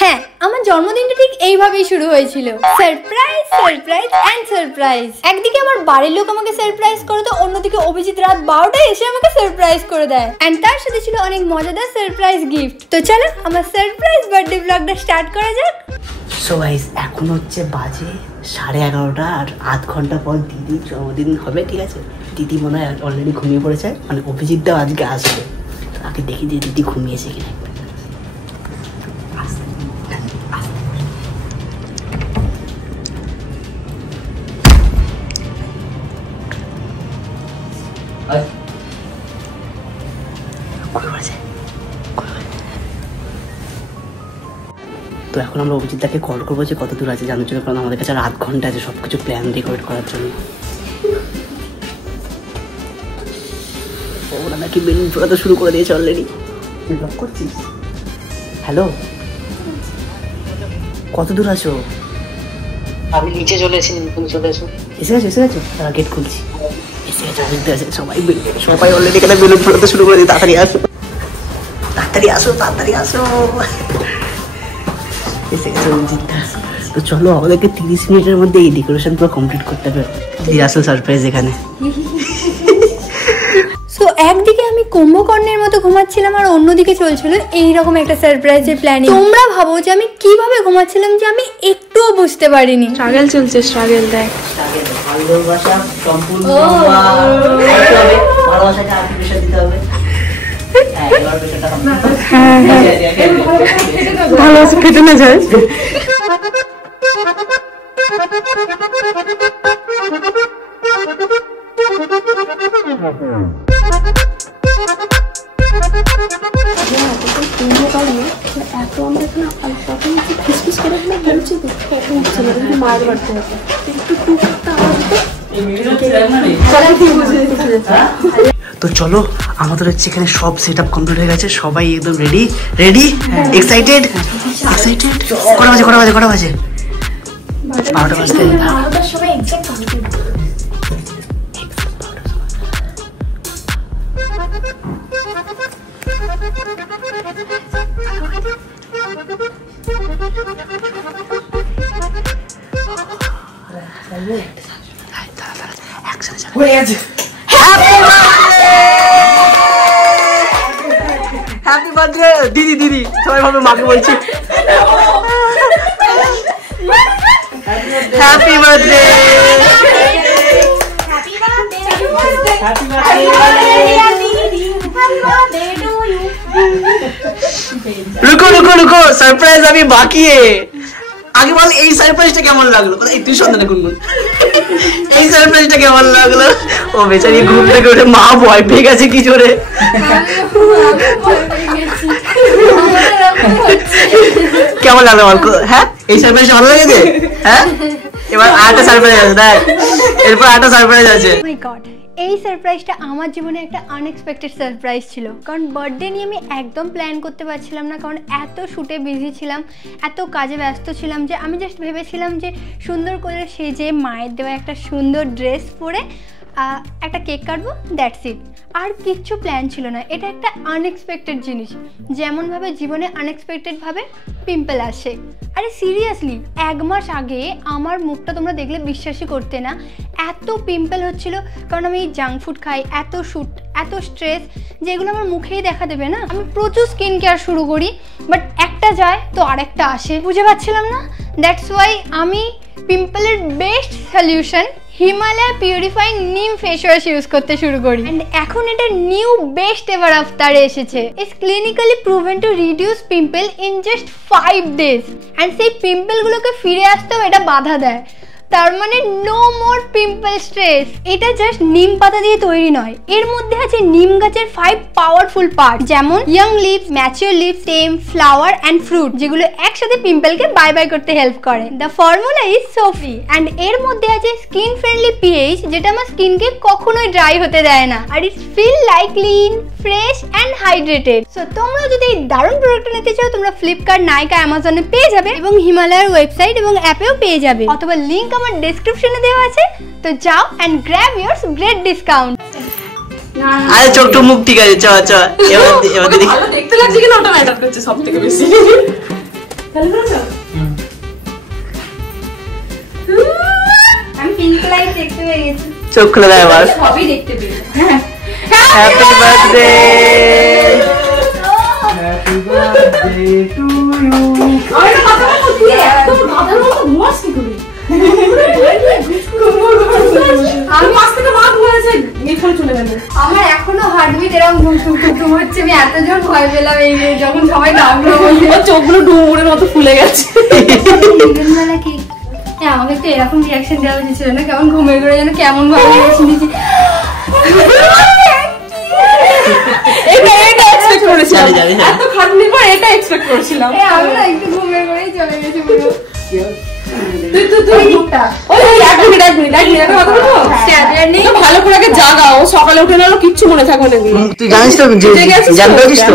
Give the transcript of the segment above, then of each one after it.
হ্যাঁ, আমার জন্মদিনটা ঠিক এইভাবেই শুরু হয়েছিল। Surprise surprise and surprise. একদিকে আমার বাড়ির লোক আমাকে সারপ্রাইজ করে, তো অন্যদিকে অভিজিৎ রাত 12টায় এসে আমাকে সারপ্রাইজ করে দেয়। এন্ড তার সাথে ছিল অনেক মজাদার সারপ্রাইজ গিফট। তো চলো আমার সারপ্রাইজ বার্থডে ব্লগটা স্টার্ট করা যাক। সো গাইস, এখন হচ্ছে বাজে 11:30 আর আধ ঘন্টা পর দিদির জন্মদিন হবে, ঠিক আছে? দিদি মনে হয় অলরেডি ঘুমিয়ে পড়েছে, মানে অভিজিৎটাও আজকে আসবে। তো আগে দেখি যে দিদি ঘুমিয়েছে কিনা। তো এখন আমরা অভিজিৎদাকে কল করবো যে কত দূর আছে জানার জন্য, কারণ আমাদের কাছে আর আধ ঘন্টা আছে সবকিছু প্ল্যান রেকর্ড করার জন্য। ওরা নাকি বেলুন ফোড়াতে শুরু করে দিয়েছে অলরেডি। ব্লগ করছিস? হ্যালো, কত দূর আছো? আমি নিচে চলে এসেছি, তুমি চলে এসো। এসে গেছো? তারা গেট খুলছি। এসে গেছে সবাই অলরেডি এখানে বেলুন ফোড়াতে শুরু করে দিয়ে। তাড়াতাড়ি আসো। এসে গেছে অভিজিৎদা। তো চলো, আমাদেরকে 30 মিনিটের মধ্যে এই ডেকোরেশন পুরো কমপ্লিট করতে হবে। দিদি আসল সারপ্রাইজ এখানে। সো একদিকে আমি কুম্ভকর্ণের মতো ঘুমাচ্ছিলাম আর অন্যদিকে চলছিল এইরকম একটা সারপ্রাইজের প্ল্যানিং। তোমরা ভাবো যে আমি কিভাবে ঘুমাচ্ছিলাম যে আমি একটুও বুঝতে পারিনি। স্ট্রাগল চলছে, স্ট্রাগল দেখ। ভালোবাসা সম্পূর্ণ ভালোবাসাকে আর্টিফিশিয়াল দিতে হবে। ভালোবাসা কেটে না যায়। তো চলো, আমাদের হচ্ছে এখানে সব সেট আপ কমপ্লিট হয়ে গেছে। সবাই একদম রেডি এক্সাইটেড। কটা বাজে? 12টা বাজতে। হ্যাপি বার্থডে দিদি। সবাই ভাবে মাকে বলছি হ্যাপি বার্থডে। রুকো সারপ্রাইজ আমি বাকি। আগে বল, এই সারপ্রাইজটা কেমন লাগলো? তুই সন্ধানে গুনগুন, এই সারপ্রাইজটা কেমন লাগলো? ও বেচারি ঘুম থেকে উঠে মা ভয় পেয়ে গেছে কি জোরে। কেমন লাগলো বল? হ্যাঁ, এই সারপ্রাইজটা ভালো লেগেছে? হ্যাঁ, এবার আরেকটা সারপ্রাইজ আছে, দেখ এরপর আরেকটা সারপ্রাইজ আছে। মাই গড, এই সারপ্রাইজটা আমার জীবনে একটা আনএক্সপেক্টেড সারপ্রাইজ ছিল। কারণ বার্থডে নিয়ে আমি একদম প্ল্যান করতে পারছিলাম না, কারণ এত শুটে বিজি ছিলাম, এত কাজে ব্যস্ত ছিলাম যে আমি জাস্ট ভেবেছিলাম যে সুন্দর করে সেজে মায়ের দেওয়া একটা সুন্দর ড্রেস পরে একটা কেক কাটবো, দ্যাটস ইট। আর কিচ্ছু প্ল্যান ছিল না। এটা একটা আনএক্সপেক্টেড জিনিস, যেমনভাবে জীবনে আনএক্সপেক্টেডভাবে পিম্পল আসে। আরে সিরিয়াসলি, 1 মাস আগে আমার মুখটা তোমরা দেখলে বিশ্বাসই করতে না, এত পিম্পল হচ্ছিল। কারণ আমি জাঙ্ক ফুড খাই, এত শ্যুট, এত স্ট্রেস, যেগুলো আমার মুখেই দেখা দেবে না। আমি প্রচুর স্কিন কেয়ার শুরু করি, বাট একটা যায় তো আরেকটা আসে, বুঝে পাচ্ছিলাম না। দ্যাটস ওয়াই আমি পিম্পলের বেস্ট সলিউশন হিমালয় পিউরিফাইং নিম ফেস ওয়াশ ইউজ করতে শুরু করি। এন্ড এখন এটা নিউ বেস্ট এভার আফতারে এসেছে। It's clinically proven to reduce pimple in just 5 days। And সেই পিম্পলগুলোকে ফিরে আসতেও এটা বাধা দেয়। তার মানে নো মোর পিম্পল স্ট্রেস। এটা জাস্ট নিম পাতা দিয়ে তৈরি নয়, এর মধ্যে আছে নিম গাছের 5 পাওয়ারফুল পার্ট, যেমন young leaves, mature leaves, stem, flower and fruit, যেগুলো একসাথে পিম্পলকে বাই বাই করতে হেল্প করে। The formula is so free. And এর মধ্যে আছে স্কিন ফ্রেন্ডলি পিএইচ, যেটা আমার স্কিনকে কখনোই ড্রাই হতে দেয় না। আর it's feel like clean, fresh and hydrated. So তোমরা যদি এই দারুণ প্রোডাক্টটা নিতে চাও, তোমরা ফ্লিপকার্ট, নাইকা, অ্যামাজনে পেয়ে যাবে এবং হিমালয়ের ওয়েবসাইট এবং অ্যাপেও পেয়ে যাবে, অথবা লিঙ্ক আমার ডেসক্রিপশনে দেওয়া আছে। তো যাও and grab years great discount. আরে চোখ টু মুখ ঠিক আছে, চ চ এবার দেখি। ভালো দেখতে লাগছে কিনা ওটা ম্যাটার করছে সবথেকে বেশি। আমি পিঙ্ক লাইট দেখতে পেয়ে গেছি। চোখ খুলে দেয় আবার। সবই দেখতে পেয়েছি। Happy birthday, happy birthday to you. আমার মাথা মতো দিয়ে এত মাথার মতো ঘুমাস কি করে? আমি মাছ থেকে মা ঘুমাচ্ছে নিখোঁজ চলে গেল। আমার এখনো হার্টবিট এরকম ঘুম হচ্ছে, আমি এত জোর ভয় পেলাম এই যখন সবাই ডাকলো। ওর চোখগুলো ডুমুরের মতো ফুলে গেছে। বেলা কি আমাকে তো এরকম রিয়াকশন দেওয়া উচিত ছিল না, কেমন ঘুমিয়ে করে যেন কেমন ভাবে রিয়াকশন দিচ্ছি। এটা এক্সপেক্ট করেছিলাম, এত খাটনির পর এটা এক্সপেক্ট করেছিলাম। আমি না একটু ঘুমিয়ে করেই চলে গেছি পুরো। ভালো করে আগে জাগাও, সকালে উঠে না কিচ্ছু মনে থাকবে না। তুই জানিস তো, জ্যান্ত আছিস তো?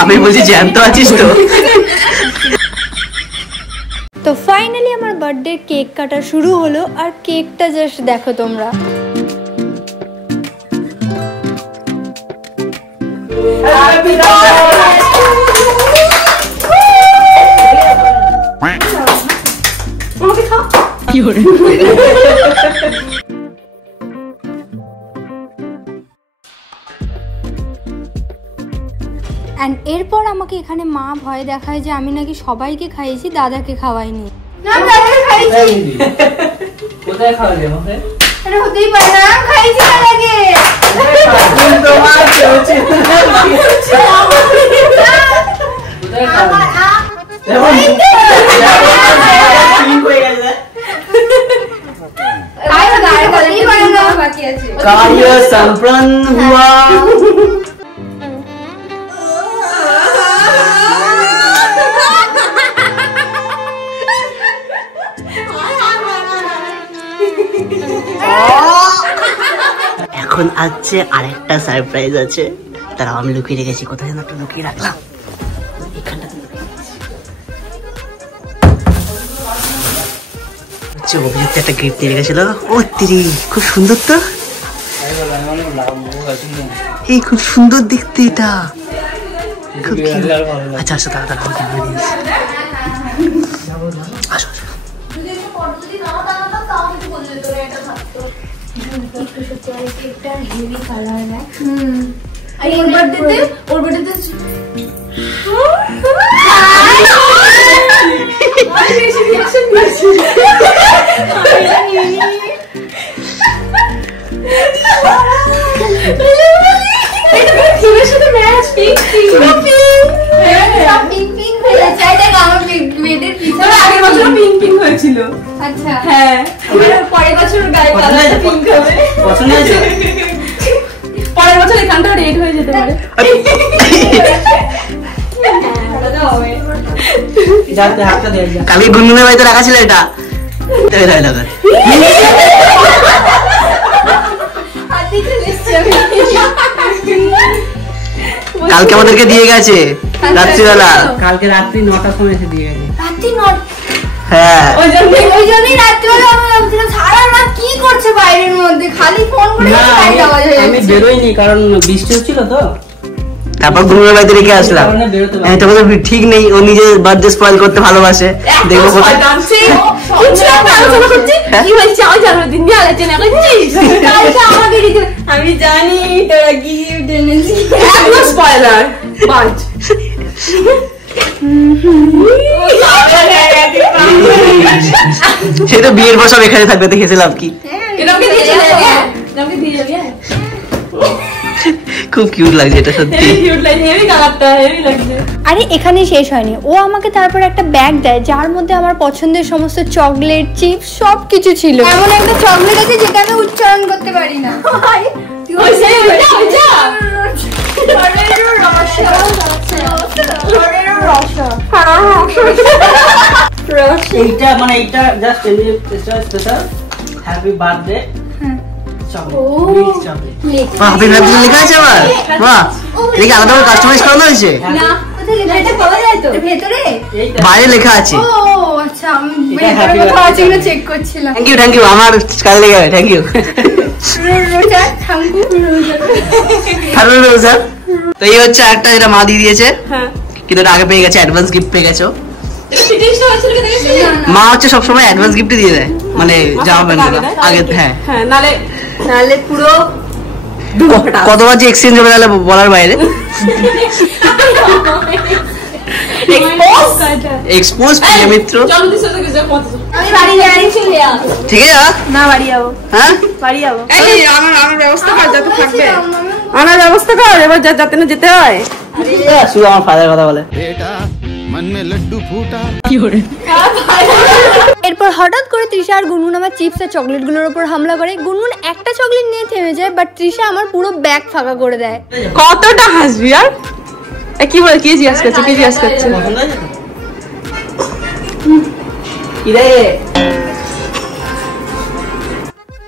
আমি বলছি জ্যান্ত আছিস তো? তো ফাইনালি আমার বার্থডে কেক কাটা শুরু হলো, আর কেকটা জাস্ট দেখো তোমরা। অ্যান্ড এরপর আমাকে এখানে মা ভয় দেখায় যে আমি নাকি সবাইকে খাইয়েছি, দাদাকে খাওয়াইনি। কোথায় খাওয়া যাবে? এটা হতেই পারে না, খাইয়েছি দাদাকে। कार्य संपन्न हुआ। এখন আছে আরেকটা সারপ্রাইজ আছে, তারা আমি লুকিয়ে রেখেছি। কোথায় যেন একটা লুকিয়ে রাখলাম, এখানটাতে লুকিয়ে রেখেছি। অভিযুক্ত একটা গিফট দিয়ে রেখেছিল। ও তিরি, খুব সুন্দর তো, এই খুব সুন্দর দেখতে এটা, খুব আচ্ছা আচ্ছা তাড়াতাড়ি আসো আসো। হয়েছিল। আচ্ছা হ্যাঁ, পরের বছর গায়ে কালারটা পিঙ্ক হবে। পছন্দ হয়েছে? পরের বছর এখানটা রেড হয়ে যেতে পারে। কালকে গুনগুনের বাড়িতে রাখা ছিল এটা। কালকে আমাদেরকে দিয়ে গেছে রাত্রিবেলা, কালকে রাত্রি 9টার সময় এসে দিয়ে গেছে। রাত্রি 9? হ্যাঁ, ওই জন্যই রাত্রিবেলা আমি ভাবছিলাম সারা রাত কি করছে বাইরের মধ্যে, খালি ফোন করে আমি বেরোইনি কারণ বৃষ্টি হচ্ছিল তো। তারপর ঘুমের বাড়িতে রেখে আসলাম। এটা তো ঠিক নেই, ও নিজের বার্থডে স্পয়েল করতে ভালোবাসে। দেখবো কোথায় আমি জানি তোরা গিফট এনেছিস। সে তো বিয়ের পর সব এখানে থাকবে, দেখেছিলাম কি খুব কিউট লাগছে এটা সত্যি। আরে এখানে শেষ হয়নি, ও আমাকে তারপর একটা ব্যাগ দেয় যার মধ্যে আমার পছন্দের সমস্ত চকলেট, চিপস সবকিছু ছিল। এমন একটা চকলেট আছে যেটা আমি উচ্চারণ করতে পারি না। এইটা মানে এইটা just special happy birthday chocolate. Happy birthday লেখা আছে আবার। বাহ, এটা আলাদা করে কাস্টমাইজ করানো হয়েছে? বাইরে লেখা আছে। আচ্ছা, আমি ভেতরে কোথাও আছে কিনা চেক করছিলাম। থ্যাংক ইউ আমার কাজে লেগে গেছে, থ্যাংক ইউ। তো এই হচ্ছে একটা যেটা মা দিয়ে দিয়েছে, কিন্তু এটা আগে পেয়ে গেছে, অ্যাডভান্স গিফট পেয়ে গেছো। মা হচ্ছে সবসময় অ্যাডভান্স গিফট দিয়ে দেয়, মানে জামা প্যান্ট আগে। হ্যাঁ, নালে পুরো কতবার যে এক্সচেঞ্জ হবে তাহলে বলার বাইরে। এক্সপোজ প্রিয় মিত্র, ঠিক আছে না বাড়ি যাবো, হ্যাঁ বাড়ি যাবো। আনার ব্যবস্থা কর, যাতে থাকবে আনার ব্যবস্থা কর, এবার যাতে না যেতে হয়। শুধু আমার ফাদার কথা বলে। এরপর হঠাৎ করে তৃষা আর গুনগুন আমার চিপস আর চকলেটগুলোর উপর হামলা করে। গুনগুন একটা চকলেট নিয়ে থেমে যায়, বাট তৃষা আমার পুরো ব্যাগ ফাঁকা করে দেয়। কতটা হাসবি আর কি বলে, কি জিজ্ঞাসা করছে, কি জিজ্ঞাসা করছে?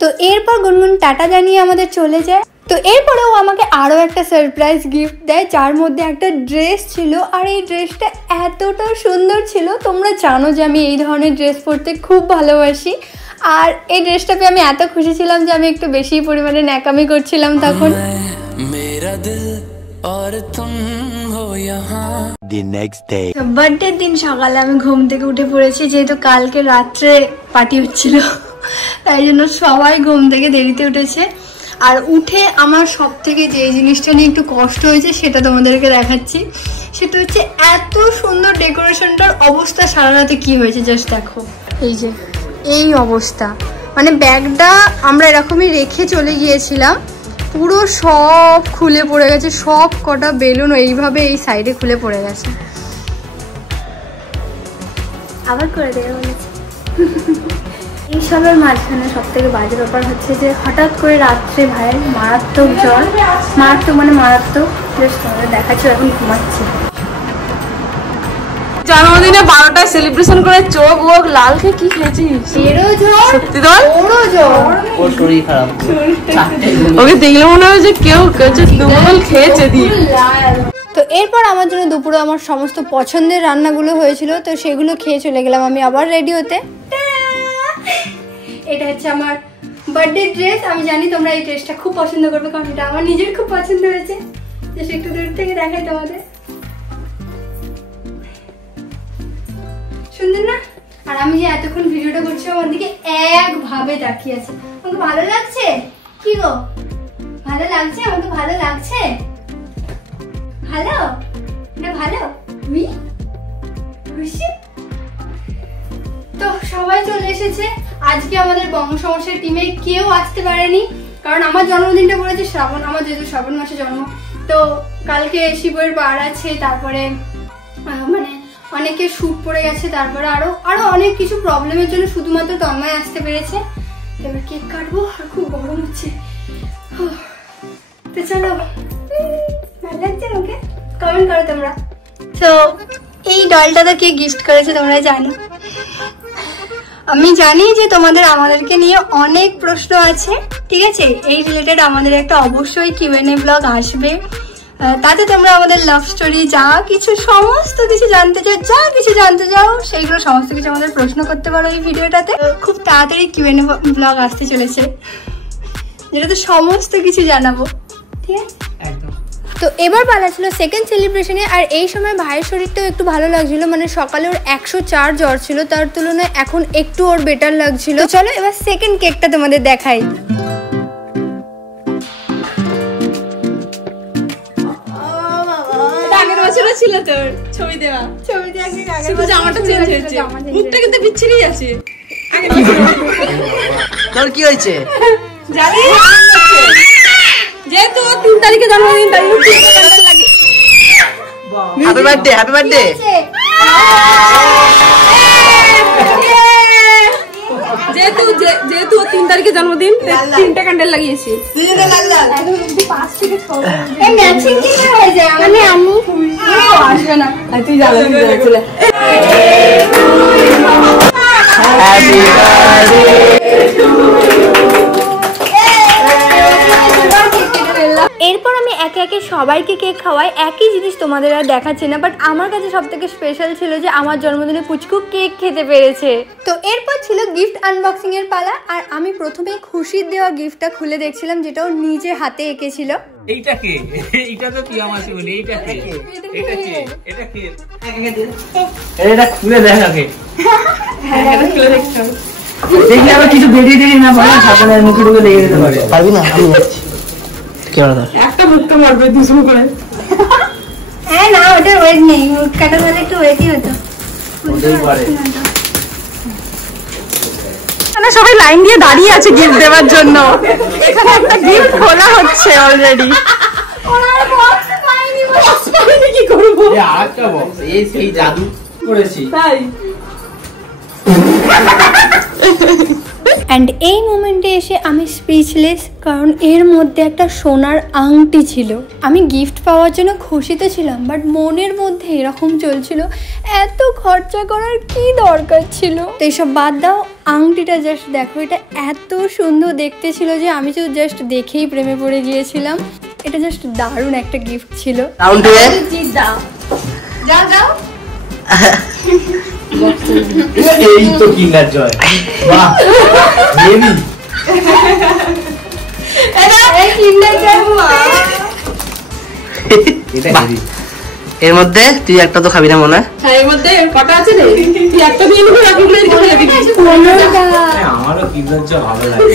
তো এরপর গুনগুন টাটা জানিয়ে আমাদের চলে যায়। তো এরপরেও আমাকে আরও একটা সারপ্রাইজ গিফট দেয়, যার মধ্যে একটা ড্রেস ছিল। আর এই ড্রেসটা এতটা সুন্দর ছিল, তোমরা জানো যে আমি এই ধরনের ড্রেস পরতে খুব ভালোবাসি। আর এই ড্রেসটা পেয়ে আমি এত খুশি ছিলাম যে আমি একটু বেশি পরিমাণে ন্যাকামি করছিলাম তখন। বার্থডের দিন সকালে আমি ঘুম থেকে উঠে পড়েছি, যেহেতু কালকে রাত্রে পার্টি হচ্ছিল, তাই জন্য সবাই ঘুম থেকে দেরিতে উঠেছে। আর উঠে আমার সব থেকে যে জিনিসটা নিয়ে একটু কষ্ট হয়েছে সেটা তোমাদেরকে দেখাচ্ছি। সেটা হচ্ছে এত সুন্দর ডেকোরেশনটার অবস্থা সারা রাতে কি হয়েছে জাস্ট দেখো। এই যে এই অবস্থা, মানে ব্যাগটা আমরা এরকমই রেখে চলে গিয়েছিলাম, পুরো সব খুলে পড়ে গেছে, সব কটা বেলুন এইভাবে এই সাইডে খুলে পড়ে গেছে। আবার করে দেবে বলেছে। এইসবের মাঝখানে সব থেকে বাজে ব্যাপার হচ্ছে যে হঠাৎ করে রাত্রে ভাইয়ের মারাত্মক জ্বর, মারাত্মক তোমাদের দেখাচ্ছি, এখন ঘুমাচ্ছি। জন্মদিনে 12টায় সেলিব্রেশন করে চোখ ওক লাল খেয়ে কি খেয়েছিস? সত্যি তো ওর শরীর খারাপ, ওকে দেখলে মনে হয় যে কেউ দুমল খেয়েছে দিয়ে। তো এরপর আমার জন্য দুপুরে আমার সমস্ত পছন্দের রান্নাগুলো হয়েছিল, তো সেগুলো খেয়ে চলে গেলাম আমি আবার রেডি হতে। এটা হচ্ছে আমার বার্থডে ড্রেস। আমি জানি তোমরা এই ড্রেসটা খুব পছন্দ করবে, কারণ এটা আমার নিজের খুব পছন্দ হয়েছে। জাস্ট একটু দূর থেকে দেখাই তোমাদের, সুন্দর না? আর আমি যে এতক্ষণ ভিডিওটা করছি আমার দিকে একভাবে তাকিয়ে আছে। আমাকে ভালো লাগছে? কি গো ভালো লাগছে? আমাকে ভালো লাগছে? ভালো? এটা ভালো? তুমি খুশি? তো সবাই চলে এসেছে। আজকে আমাদের বংশমশের টিমে কেউ আসতে পারেনি, কারণ আমার জন্মদিনটা পড়েছে শ্রাবণ, আমার যেহেতু শ্রাবণ মাসে জন্ম। তো কালকে শিবের বার আছে, তারপরে মানে অনেকে শুট পড়ে গেছে, তারপরে আরো অনেক কিছু প্রবলেমের জন্য শুধুমাত্র তন্ময় আসতে পেরেছে। এবার কেক কাটবো, আর খুব গরম হচ্ছে। তো চলো, ভালো লাগছে আমাকে? কমেন্ট করো তোমরা। তো এই ডলটা তো কে গিফট করেছে তোমরা জানো। আমি জানি যে তোমাদের আমাদেরকে নিয়ে অনেক প্রশ্ন আছে, ঠিক আছে? এই রিলেটেড আমাদের একটা অবশ্যই Q&A ব্লগ আসবে, তাতে তোমরা আমাদের লাভ স্টোরি যা কিছু সমস্ত কিছু জানতে চাও, যা কিছু জানতে চাও সেইগুলো সমস্ত কিছু আমাদের প্রশ্ন করতে পারো এই ভিডিওটাতে। খুব তাড়াতাড়ি Q&A ব্লগ আসতে চলেছে, যেটাতে সমস্ত কিছু জানাবো, ঠিক আছে? একদম। তো এবার পালা ছিল সেকেন্ড সেলিব্রেশনে। আর এই সময় ভাইয়ের শরীরটাও একটু ভালো লাগছিল, মানে সকালে ওর 104 জ্বর ছিল, তার তুলনায় এখন একটু ওর বেটার লাগছিল। চলো এবার সেকেন্ড কেকটা তোমাদের দেখাই। আগের বছরও ছিল তোর ছবি দেওয়া, শুধু জামাটা চেঞ্জ হয়েছে, মুখটা কিন্তু বিচ্ছিরি আছে। তোর কি হয়েছে জানি যেহেতু 3 তারিখে জন্মদিন, তাই লাগে। Happy birthday, happy birthday. যেহেতু 3 তারিখে জন্মদিন, 3টা ক্যান্ডেল লাগিয়েছি। আসবে না, তুই জানো চলে। এরপর আমি একে একে সবাইকে কেক খাওয়াই। একই জিনিস তোমাদের আর দেখাচ্ছি না, বাট আমার কাছে সব থেকে স্পেশাল ছিল যে আমার জন্মদিনে পুচকু কেক খেতে পেরেছে। তো এরপর ছিল গিফট আনবক্সিং এর পালা, আর আমি প্রথমে খুশির দেওয়া গিফটটা খুলে দেখছিলাম, যেটা ও নিজে হাতে এঁকেছিল। এইটা কে? এইটা তো তুই আমাকে বলি, এইটা কে? এটা কে? এটা কে? এটা খুলে দেখ আগে। হ্যাঁ খুলে দেখতে হবে। দেখি আবার কিছু বেরিয়ে দেরি না পারে, সাবধানে মুখে ঢুকে লেগে যেতে পারে। পারবি না? আমি যাচ্ছি। কি বলো? একটা মুক্কা মারবে দুশো করে। হ্যাঁ না, ওটার ওয়েট নেই, মুখ কাটা হলে একটু ওয়েটই হতো। সবাই লাইন দিয়ে দাঁড়িয়ে আছে গিফট দেওয়ার জন্য। এখানে একটা গিফট খোলা হচ্ছে অলরেডি। কি করবো? আরেকটা বক্স, এই সেই জাদু করেছি। তাই অ্যান্ড এই মোমেন্টে এসে আমি স্পিচলেস, কারণ এর মধ্যে একটা সোনার আংটি ছিল। আমি গিফট পাওয়ার জন্য খুশি তো ছিলাম, বাট মনের মধ্যে এরকম চলছিল এত খরচা করার কি দরকার ছিল। তো এইসব বাদ দাও, আংটিটা জাস্ট দেখো, এটা এত সুন্দর দেখতে ছিল যে আমি তো জাস্ট দেখেই প্রেমে পড়ে গিয়েছিলাম। এটা জাস্ট দারুণ একটা গিফট ছিল। রাউন্ড টু এ যাও যাও যাও। এই তো কিন্ডার জয়। বাহ বেবি, এই কিন্ডার জয় এটা বেবি। এর মধ্যে তুই একটা তো খাবি না মনে হয়? হ্যাঁ এর মধ্যে কটা আছে রে? তুই একটা দিয়ে নিবি, বাকিগুলো এদিকে ফেলে দিবি। আমারও কিন্ডার জয় ভালো লাগে।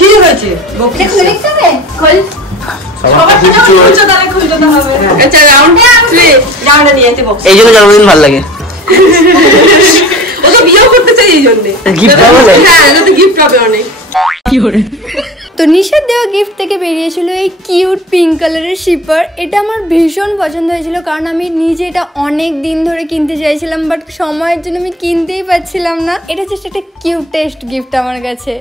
কি হয়েছে? আচ্ছা রাউন্ড 3 রাউন্ডে নিয়ে যেতে বক্স। এই জন্য জন্মদিন ভালো লাগে। ওকে বিয়ে করতে চাই এই জন্য। গিফট পাবো? হ্যাঁ যাতে গিফট পাবে অনেক। কি করে? তো নিশার দেওয়া গিফট থেকে বেরিয়েছিল এই কিউট পিঙ্ক কালারের শিপার। এটা আমার ভীষণ পছন্দ হয়েছিল, কারণ আমি নিজে এটা অনেক দিন ধরে কিনতে চাইছিলাম, বাট সময়ের জন্য আমি কিনতেই পারছিলাম না। এটা জাস্ট একটা কিউটেস্ট গিফট আমার কাছে।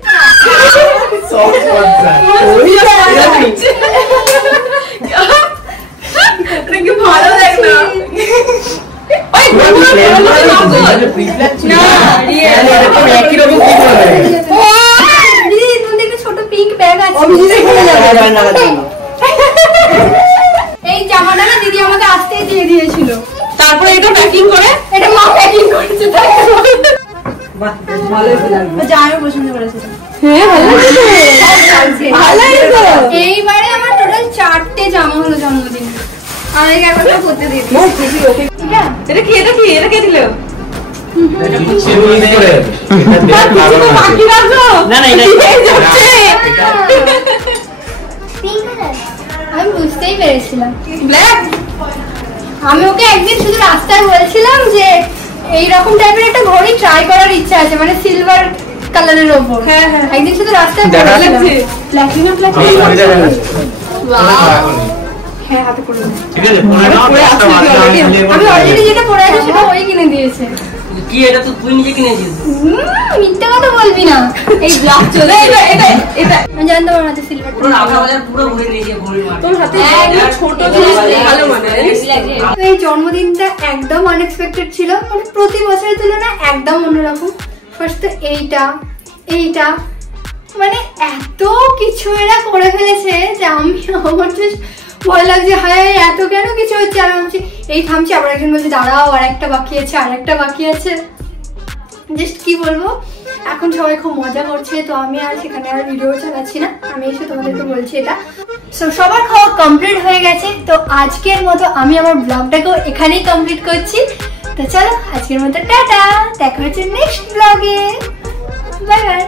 ভালো লাগে না। ছোট পিঙ্ক ব্যাগ আছে, এই জামাটা না দিদি আমাকে আসতেই দিয়ে দিয়েছিল। তারপরে এটা প্যাকিং করে, এটা মা প্যাকিং করেছে। বাহ ভালো লাগবে। জামাই পছন্দ করেছে। হ্যাঁ ভালো লাগছে। এইবারে আমার টোটাল 4টে জামা হলো জন্মদিনে, আর এই একটা করতে দিয়েছি। এটা কি? এটা কি? এটা কে দিল? বাকি রাখো না না, এটা আমি বুঝতেই পেরেছিলাম। ব্ল্যাক। আমি ওকে একদিন শুধু রাস্তায় বলছিলাম যে এইরকম টাইপের একটা ঘড়ি ট্রাই করার ইচ্ছা আছে, মানে সিলভার কালারের ওপর। হ্যাঁ হ্যাঁ একদিন শুধু রাস্তায় দেখা বলছিলাম। যাচ্ছে। প্লাটিনাম হ্যাঁ হাতে পড়ে গেছে। ঠিক আছে, পরে নাও, দশটা বাজে আমি আমি অলরেডি যেটা পরে আছে সেটা ওই কিনে দিয়েছে। কি এটা তো তুই নিজে কিনেছিস? মিথ্যা কথা বলবি না। এই ব্লগ চলে এটা এটা আমি জানতে পারবো না সিলভার। পুরো রাবড়া বাজার পুরো ঘুরে নিয়ে ঘুরে মার। তোর হাতে ছোট জিনিস ভালো মানে। এই জন্মদিনটা একদম আনএক্সপেক্টেড ছিল, মানে প্রতি বছরের তুলনায় একদম অন্যরকম। ফার্স্ট তো এইটা মানে এত কিছু এরা করে ফেলেছে যে আমি আমার জাস্ট ভয় লাগছে, হায় এত কেন কিছু হচ্ছে। আর ভাবছি এই থামছি, আবার একজন বলছে দাঁড়াও আর একটা বাকি আছে, আর একটা বাকি আছে। জাস্ট কি বলবো, এখন সবাই খুব মজা করছে, তো আমি আর সেখানে আর ভিডিও চালাচ্ছি না, আমি এসে তোমাদেরকে বলছি এটা। সো সবার খাওয়া কমপ্লিট হয়ে গেছে, তো আজকের মতো আমি আমার ব্লগটাকেও এখানেই কমপ্লিট করছি। তো চলো আজকের মতো টাটা, দেখা হচ্ছে নেক্সট ব্লগে। Bye bye.